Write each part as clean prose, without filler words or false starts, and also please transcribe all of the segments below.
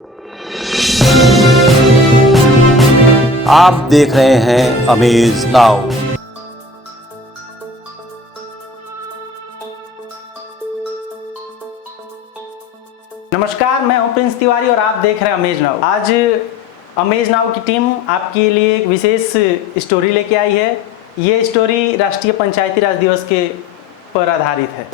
आप देख रहे हैं अमेज नाउ। नमस्कार, मैं हूं प्रिंस तिवारी और आप देख रहे हैं अमेज नाउ। आज अमेज नाउ की टीम आपके लिए एक विशेष स्टोरी लेके आई है। ये स्टोरी राष्ट्रीय पंचायती राज दिवस के पर आधारित है।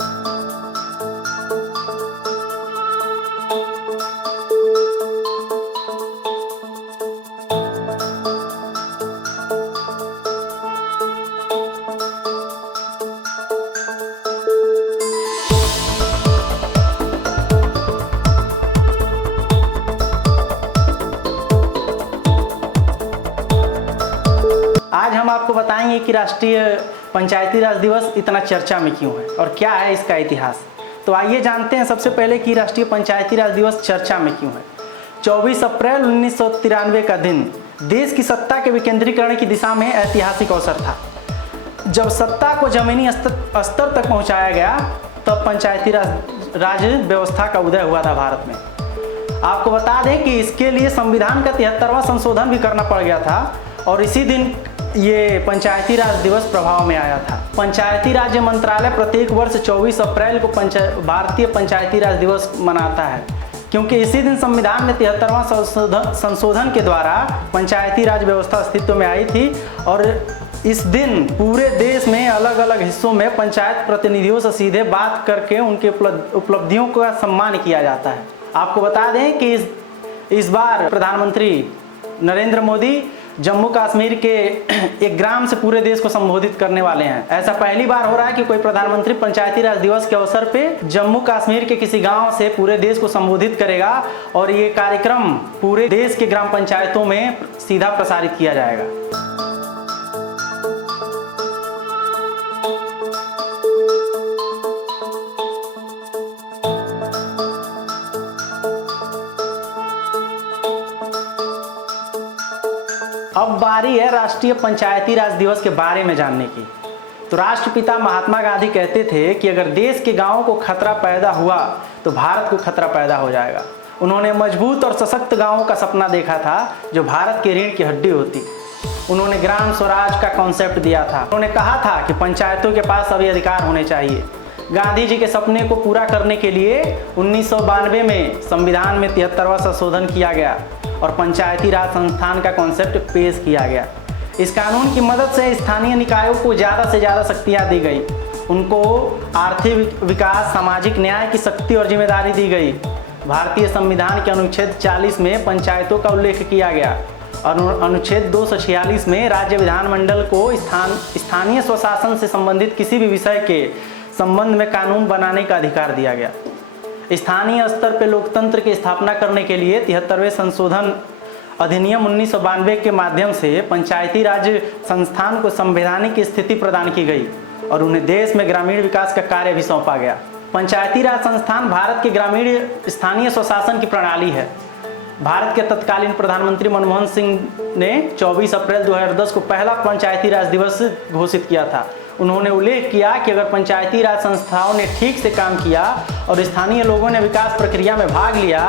आज हम आपको बताएंगे कि राष्ट्रीय पंचायती राज दिवस इतना चर्चा में क्यों है और क्या है इसका इतिहास। तो आइए जानते हैं सबसे पहले कि राष्ट्रीय पंचायती राज दिवस चर्चा में क्यों है। 24 अप्रैल 1993 का दिन देश की सत्ता के विकेंद्रीकरण की दिशा में ऐतिहासिक अवसर था। जब सत्ता को जमीनी स्तर तक पहुंचाया गया तब पंचायती राज व्यवस्था का उदय हुआ था भारत में। आपको बता दें कि इसके लिए संविधान का 73वां संशोधन भी करना पड़ गया था और इसी दिन ये पंचायती राज दिवस प्रभाव में आया था। पंचायती राज मंत्रालय प्रत्येक वर्ष 24 अप्रैल को भारतीय पंचायती राज दिवस मनाता है, क्योंकि इसी दिन संविधान में 73वां संशोधन के द्वारा पंचायती राज व्यवस्था अस्तित्व में आई थी और इस दिन पूरे देश में अलग अलग हिस्सों में पंचायत प्रतिनिधियों से सीधे बात करके उनके उपलब्धियों का सम्मान किया जाता है। आपको बता दें कि इस बार प्रधानमंत्री नरेंद्र मोदी जम्मू कश्मीर के एक ग्राम से पूरे देश को संबोधित करने वाले हैं। ऐसा पहली बार हो रहा है कि कोई प्रधानमंत्री पंचायती राज दिवस के अवसर पे जम्मू कश्मीर के किसी गांव से पूरे देश को संबोधित करेगा और ये कार्यक्रम पूरे देश के ग्राम पंचायतों में सीधा प्रसारित किया जाएगा। अब बारी है राष्ट्रीय पंचायती राज दिवस के बारे में जानने की। तो राष्ट्रपिता महात्मा गांधी कहते थे कि अगर देश के गांवों को खतरा पैदा हुआ तो भारत को खतरा पैदा हो जाएगा। उन्होंने मजबूत और सशक्त गांवों का सपना देखा था जो भारत के रीढ़ की हड्डी होती। उन्होंने ग्राम स्वराज का कॉन्सेप्ट दिया था। उन्होंने कहा था कि पंचायतों के पास सभी अधिकार होने चाहिए। गांधी जी के सपने को पूरा करने के लिए 1992 में संविधान में 73वां संशोधन किया गया और पंचायती राज संस्थान का कॉन्सेप्ट पेश किया गया। इस कानून की मदद से स्थानीय निकायों को ज़्यादा से ज़्यादा शक्तियाँ दी गई। उनको आर्थिक विकास, सामाजिक न्याय की शक्ति और जिम्मेदारी दी गई। भारतीय संविधान के अनुच्छेद 40 में पंचायतों का उल्लेख किया गया और अनुच्छेद 246 में राज्य विधानमंडल को स्थानीय स्वशासन से संबंधित किसी भी विषय के संबंध में कानून बनाने का अधिकार दिया गया। स्थानीय स्तर पर लोकतंत्र की स्थापना करने के लिए 73वें संशोधन अधिनियम 1992 के माध्यम से पंचायती राज संस्थान को संवैधानिक स्थिति प्रदान की गई और उन्हें देश में ग्रामीण विकास का कार्य भी सौंपा गया। पंचायती राज संस्थान भारत के ग्रामीण स्थानीय स्वशासन की प्रणाली है। भारत के तत्कालीन प्रधानमंत्री मनमोहन सिंह ने 24 अप्रैल 2010 को पहला पंचायती राज दिवस घोषित किया था। उन्होंने उल्लेख किया कि अगर पंचायती राज संस्थाओं ने ठीक से काम किया और स्थानीय लोगों ने विकास प्रक्रिया में भाग लिया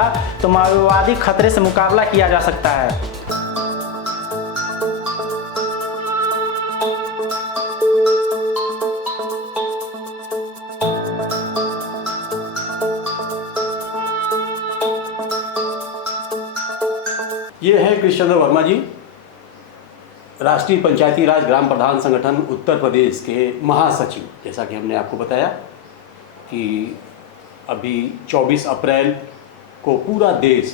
तो माओवादी खतरे से मुकाबला किया जा सकता है। ये है कृष्णचंद्र वर्मा जी, राष्ट्रीय पंचायती राज ग्राम प्रधान संगठन उत्तर प्रदेश के महासचिव। जैसा कि हमने आपको बताया कि अभी 24 अप्रैल को पूरा देश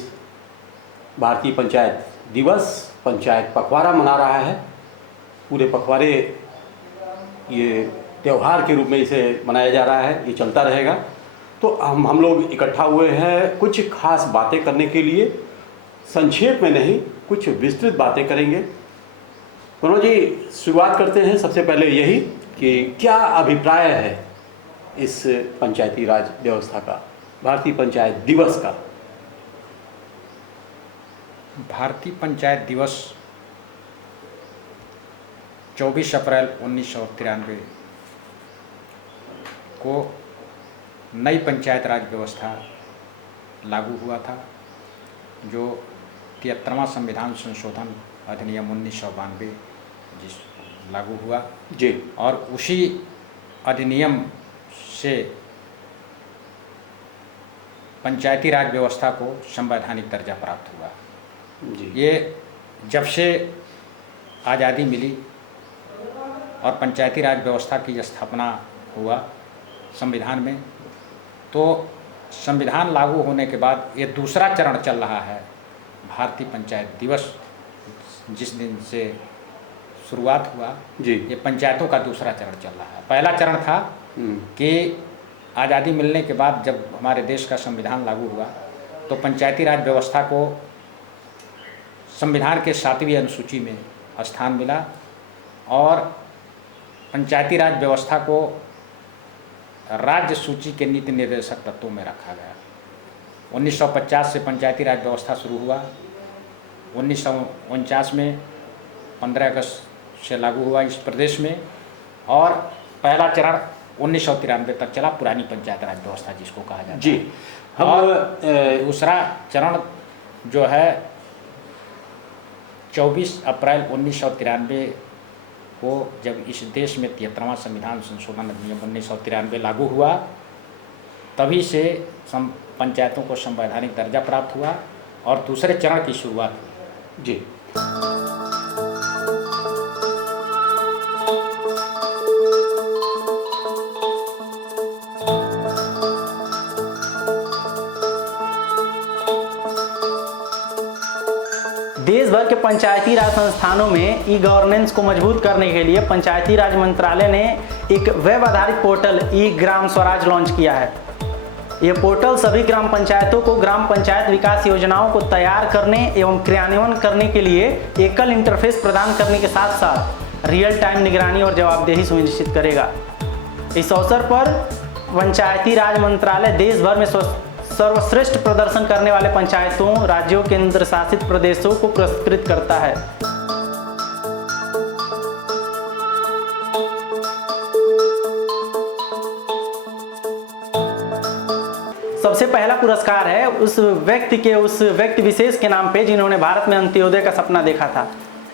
भारतीय पंचायत दिवस, पंचायत पखवाड़ा मना रहा है। पूरे पखवाड़े ये त्यौहार के रूप में इसे मनाया जा रहा है, ये चलता रहेगा। तो हम लोग इकट्ठा हुए हैं कुछ खास बातें करने के लिए। संक्षेप में नहीं, कुछ विस्तृत बातें करेंगे। मनोज जी, शुरुआत करते हैं सबसे पहले यही कि क्या अभिप्राय है इस पंचायती राज व्यवस्था का, भारतीय पंचायत दिवस का? भारतीय पंचायत दिवस 24 अप्रैल 1993 को नई पंचायत राज व्यवस्था लागू हुआ था जो 73वां संविधान संशोधन अधिनियम 1992 जिस लागू हुआ जी और उसी अधिनियम से पंचायती राज व्यवस्था को संवैधानिक दर्जा प्राप्त हुआ। जी ये जब से आज़ादी मिली और पंचायती राज व्यवस्था की स्थापना हुआ संविधान में, तो संविधान लागू होने के बाद ये दूसरा चरण चल रहा है। भारतीय पंचायत दिवस जिस दिन से शुरुआत हुआ जी ये पंचायतों का दूसरा चरण चल रहा है। पहला चरण था कि आज़ादी मिलने के बाद जब हमारे देश का संविधान लागू हुआ तो पंचायती राज व्यवस्था को संविधान के 7वीं अनुसूची में स्थान मिला और पंचायती राज व्यवस्था को राज्य सूची के नीति निर्देशक तत्वों में रखा गया। 1950 से पंचायती राज व्यवस्था शुरू हुआ। 1949 में 15 अगस्त से लागू हुआ इस प्रदेश में और पहला चरण 1993 तक चला, पुरानी पंचायत राज व्यवस्था जिसको कहा जाता है। जी हम और दूसरा चरण जो है 24 अप्रैल 1993 को जब इस देश में 73वां संविधान संशोधन अधिनियम 1993 लागू हुआ, तभी से पंचायतों को संवैधानिक दर्जा प्राप्त हुआ और दूसरे चरण की शुरुआत हुई। जी देश भर के पंचायती राज संस्थानों में ई गवर्नेंस को मजबूत करने के लिए पंचायती राज मंत्रालय ने एक वेब आधारित portal e Gram Swaraj launch किया है। ये पोर्टल सभी ग्राम पंचायतों को ग्राम पंचायत विकास योजनाओं को तैयार करने एवं क्रियान्वयन करने के लिए एकल इंटरफेस प्रदान करने के साथ साथ रियल टाइम निगरानी और जवाबदेही सुनिश्चित करेगा। इस अवसर पर पंचायती राज मंत्रालय देश भर में सर्वश्रेष्ठ प्रदर्शन करने वाले पंचायतों, राज्यों, केंद्र शासित प्रदेशों को पुरस्कृत करता है। सबसे पहला पुरस्कार है उस व्यक्ति विशेष के नाम पे जिन्होंने भारत में अंत्योदय का सपना देखा था,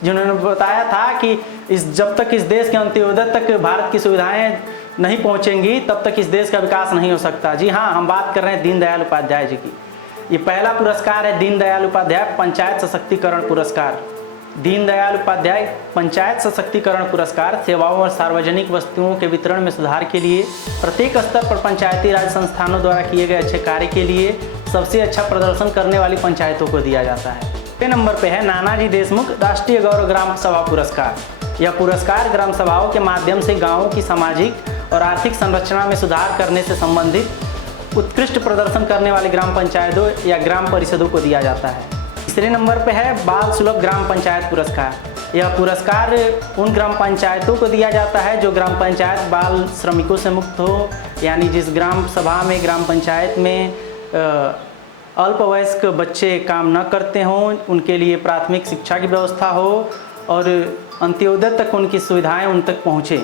जिन्होंने बताया था कि जब तक इस देश के अंत्योदय तक भारत की सुविधाएं नहीं पहुंचेंगी तब तक इस देश का विकास नहीं हो सकता। जी हाँ, हम बात कर रहे हैं दीनदयाल उपाध्याय जी की। ये पहला पुरस्कार है दीनदयाल उपाध्याय पंचायत सशक्तिकरण पुरस्कार। दीनदयाल उपाध्याय पंचायत सशक्तिकरण पुरस्कार सेवाओं और सार्वजनिक वस्तुओं के वितरण में सुधार के लिए प्रत्येक स्तर पर पंचायती राज संस्थानों द्वारा किए गए अच्छे कार्य के लिए सबसे अच्छा प्रदर्शन करने वाली पंचायतों को दिया जाता है। पहले नंबर पे है नानाजी देशमुख राष्ट्रीय गौरव ग्राम सभा पुरस्कार। यह पुरस्कार ग्राम सभाओं के माध्यम से गाँवों की सामाजिक और आर्थिक संरचना में सुधार करने से संबंधित उत्कृष्ट प्रदर्शन करने वाली ग्राम पंचायतों या ग्राम परिषदों को दिया जाता है। तीसरे नंबर पे है बाल सुलभ ग्राम पंचायत पुरस्कार। यह पुरस्कार उन ग्राम पंचायतों को दिया जाता है जो ग्राम पंचायत बाल श्रमिकों से मुक्त हो, यानी जिस ग्राम सभा में ग्राम पंचायत में अल्पवयस्क बच्चे काम न करते हों, उनके लिए प्राथमिक शिक्षा की व्यवस्था हो और अंत्योदय तक उनकी सुविधाएं उन तक पहुँचे।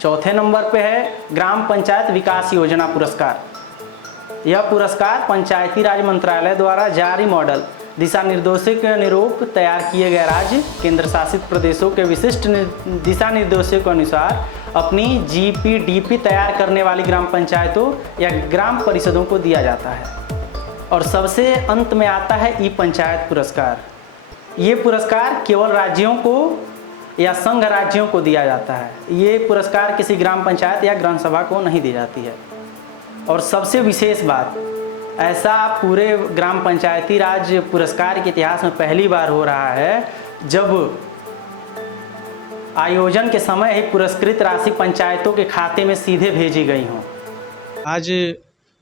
चौथे नंबर पे है ग्राम पंचायत विकास योजना पुरस्कार। यह पुरस्कार पंचायती राज मंत्रालय द्वारा जारी मॉडल दिशा निर्देशों के अनुरूप तैयार किए गए राज्य केंद्र शासित प्रदेशों के विशिष्ट दिशा निर्देशों के अनुसार अपनी GPDP तैयार करने वाली ग्राम पंचायतों या ग्राम परिषदों को दिया जाता है। और सबसे अंत में आता है ई पंचायत पुरस्कार। ये पुरस्कार केवल राज्यों को या संघ राज्यों को दिया जाता है। ये पुरस्कार किसी ग्राम पंचायत या ग्राम सभा को नहीं दी जाती है। और सबसे विशेष बात, ऐसा पूरे ग्राम पंचायती राज पुरस्कार के इतिहास में पहली बार हो रहा है जब आयोजन के समय ही पुरस्कृत राशि पंचायतों के खाते में सीधे भेजी गई हों। आज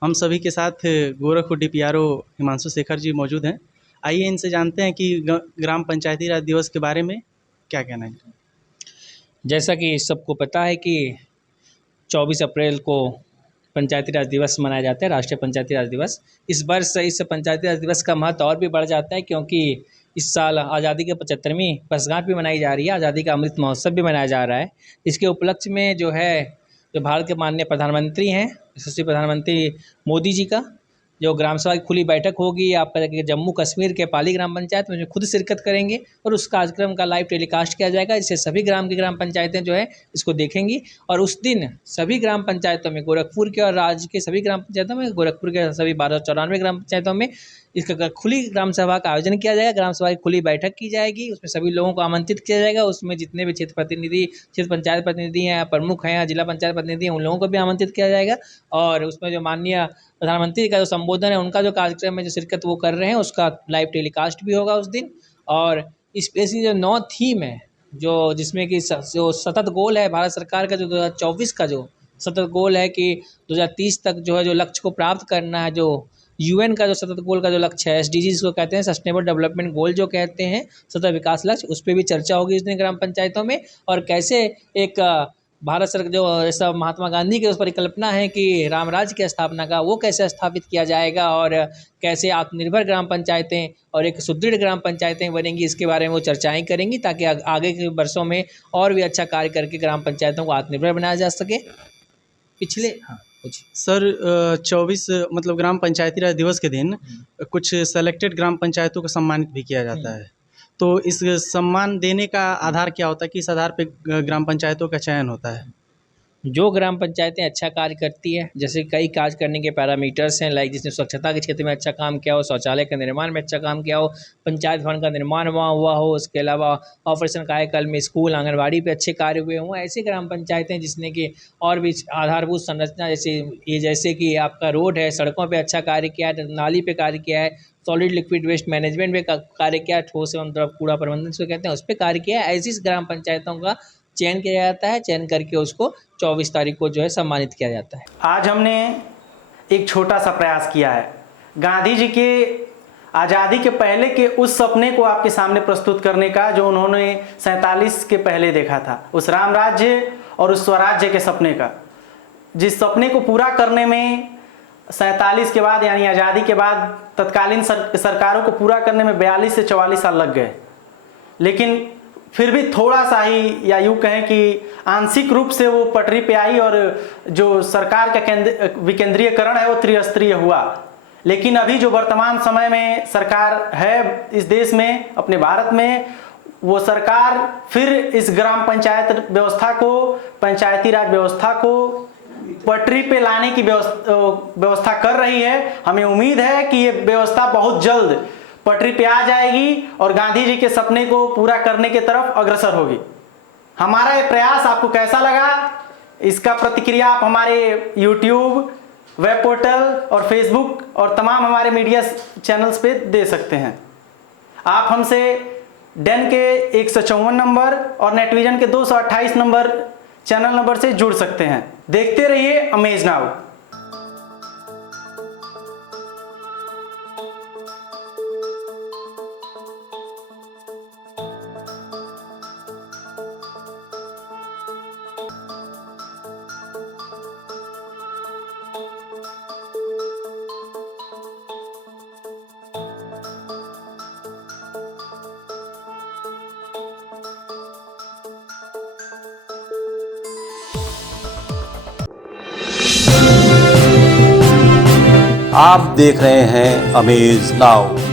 हम सभी के साथ गोरखपुर DPRO हिमांशु शेखर जी मौजूद हैं। आइए इनसे जानते हैं कि ग्राम पंचायती राज दिवस के बारे में क्या कहना है। जैसा कि सबको पता है कि 24 अप्रैल को पंचायती राज दिवस मनाया जाता है, राष्ट्रीय पंचायती राज दिवस। इस वर्ष इस पंचायती राज दिवस का महत्व और भी बढ़ जाता है क्योंकि इस साल आज़ादी के 75वीं वर्षगांठ भी मनाई जा रही है, आज़ादी का अमृत महोत्सव भी मनाया जा रहा है। इसके उपलक्ष्य में जो भारत के माननीय प्रधानमंत्री हैं, यशस्वी प्रधानमंत्री मोदी जी का जो ग्राम सभा की खुली बैठक होगी आपका जम्मू कश्मीर के पाली ग्राम पंचायत में, जो खुद शिरकत करेंगे और उस कार्यक्रम का लाइव टेलीकास्ट किया जाएगा, जिससे सभी ग्राम पंचायतें जो है इसको देखेंगी। और उस दिन सभी ग्राम पंचायतों में, गोरखपुर के और राज्य के सभी ग्राम पंचायतों में, गोरखपुर के सभी 1294 ग्राम पंचायतों में इसका खुली ग्राम सभा का आयोजन किया जाएगा। ग्राम सभा की खुली बैठक की जाएगी, उसमें सभी लोगों को आमंत्रित किया जाएगा। उसमें जितने भी क्षेत्र प्रतिनिधि, क्षेत्र पंचायत प्रतिनिधि हैं, प्रमुख हैं, जिला पंचायत प्रतिनिधि हैं, उन लोगों को भी आमंत्रित किया जाएगा। और उसमें जो माननीय प्रधानमंत्री का जो संबोधन है, उनका जो कार्यक्रम में जो शिरकत वो कर रहे हैं, उसका लाइव टेलीकास्ट भी होगा उस दिन। और स्पेशली जो 9 थीम है, जो जिसमें कि जो सतत गोल है भारत सरकार का, जो 2024 का जो सतत गोल है कि 2030 तक जो है जो लक्ष्य को प्राप्त करना है, जो यूएन का जो सतत गोल का जो लक्ष्य है, SDGs को कहते हैं, सस्टेनेबल डेवलपमेंट गोल जो कहते हैं, सतत विकास लक्ष्य, उस पर भी चर्चा होगी इस दिन ग्राम पंचायतों में। और कैसे एक भारत सरकार जो ऐसा महात्मा गांधी की उस परिकल्पना है कि राम राज्य की स्थापना का, वो कैसे स्थापित किया जाएगा और कैसे आत्मनिर्भर ग्राम पंचायतें और एक सुदृढ़ ग्राम पंचायतें बनेंगी, इसके बारे में वो चर्चाएं करेंगी, ताकि आगे के वर्षों में और भी अच्छा कार्य करके ग्राम पंचायतों को आत्मनिर्भर बनाया जा सके। पिछले कुछ सर 24 मतलब ग्राम पंचायती राज दिवस के दिन कुछ सेलेक्टेड ग्राम पंचायतों को सम्मानित भी किया जाता है, तो इस सम्मान देने का आधार क्या होता है, किस आधार पे ग्राम पंचायतों का चयन होता है? जो ग्राम पंचायतें अच्छा कार्य करती है, जैसे कई कार्य करने के पैरामीटर्स हैं, लाइक जिसने स्वच्छता के क्षेत्र में अच्छा काम किया हो, शौचालय के निर्माण में अच्छा काम किया हो, पंचायत भवन का निर्माण वहाँ हुआ हो, उसके अलावा ऑपरेशन कायाकल्प में स्कूल आंगनबाड़ी पे अच्छे कार्य हुए हों, ऐसी ग्राम पंचायतें जिसने कि और भी आधारभूत संरचना जैसे कि आपका रोड है, सड़कों पर अच्छा कार्य किया है, नाली पे कार्य किया है, सॉलिड लिक्विड वेस्ट मैनेजमेंट में कार्य किया है, ठोस एवं द्रव कूड़ा प्रबंधन से कहते हैं, उस पर कार्य किया है, ऐसी ग्राम पंचायतों का चयन किया जाता है। चयन करके उसको 24 तारीख को जो है सम्मानित किया जाता है। आज हमने एक छोटा सा प्रयास किया है, गांधी जी के आज़ादी के पहले के उस सपने को आपके सामने प्रस्तुत करने का, जो उन्होंने 47 के पहले देखा था, उस राम राज्य और उस स्वराज्य के सपने का, जिस सपने को पूरा करने में 47 के बाद यानी आज़ादी के बाद तत्कालीन सरकारों को पूरा करने में 42 से 44 साल लग गए। लेकिन फिर भी थोड़ा सा ही, या यूँ कहें कि आंशिक रूप से वो पटरी पे आई और जो सरकार का विकेंद्रीयकरण है वो त्रिस्तरीय हुआ। लेकिन अभी जो वर्तमान समय में सरकार है इस देश में, अपने भारत में, वो सरकार फिर इस ग्राम पंचायत व्यवस्था को, पंचायती राज व्यवस्था को पटरी पे लाने की व्यवस्था कर रही है। हमें उम्मीद है कि ये व्यवस्था बहुत जल्द पटरी पे आ जाएगी और गांधी जी के सपने को पूरा करने की तरफ अग्रसर होगी। हमारा ये प्रयास आपको कैसा लगा, इसका प्रतिक्रिया आप हमारे YouTube, वेब पोर्टल और फेसबुक और तमाम हमारे मीडिया चैनल्स पे दे सकते हैं। आप हमसे डेन के 154 नंबर और नेटविजन के 228 नंबर चैनल नंबर से जुड़ सकते हैं। देखते रहिए अमेज नाउ। आप देख रहे हैं अमेज नाउ।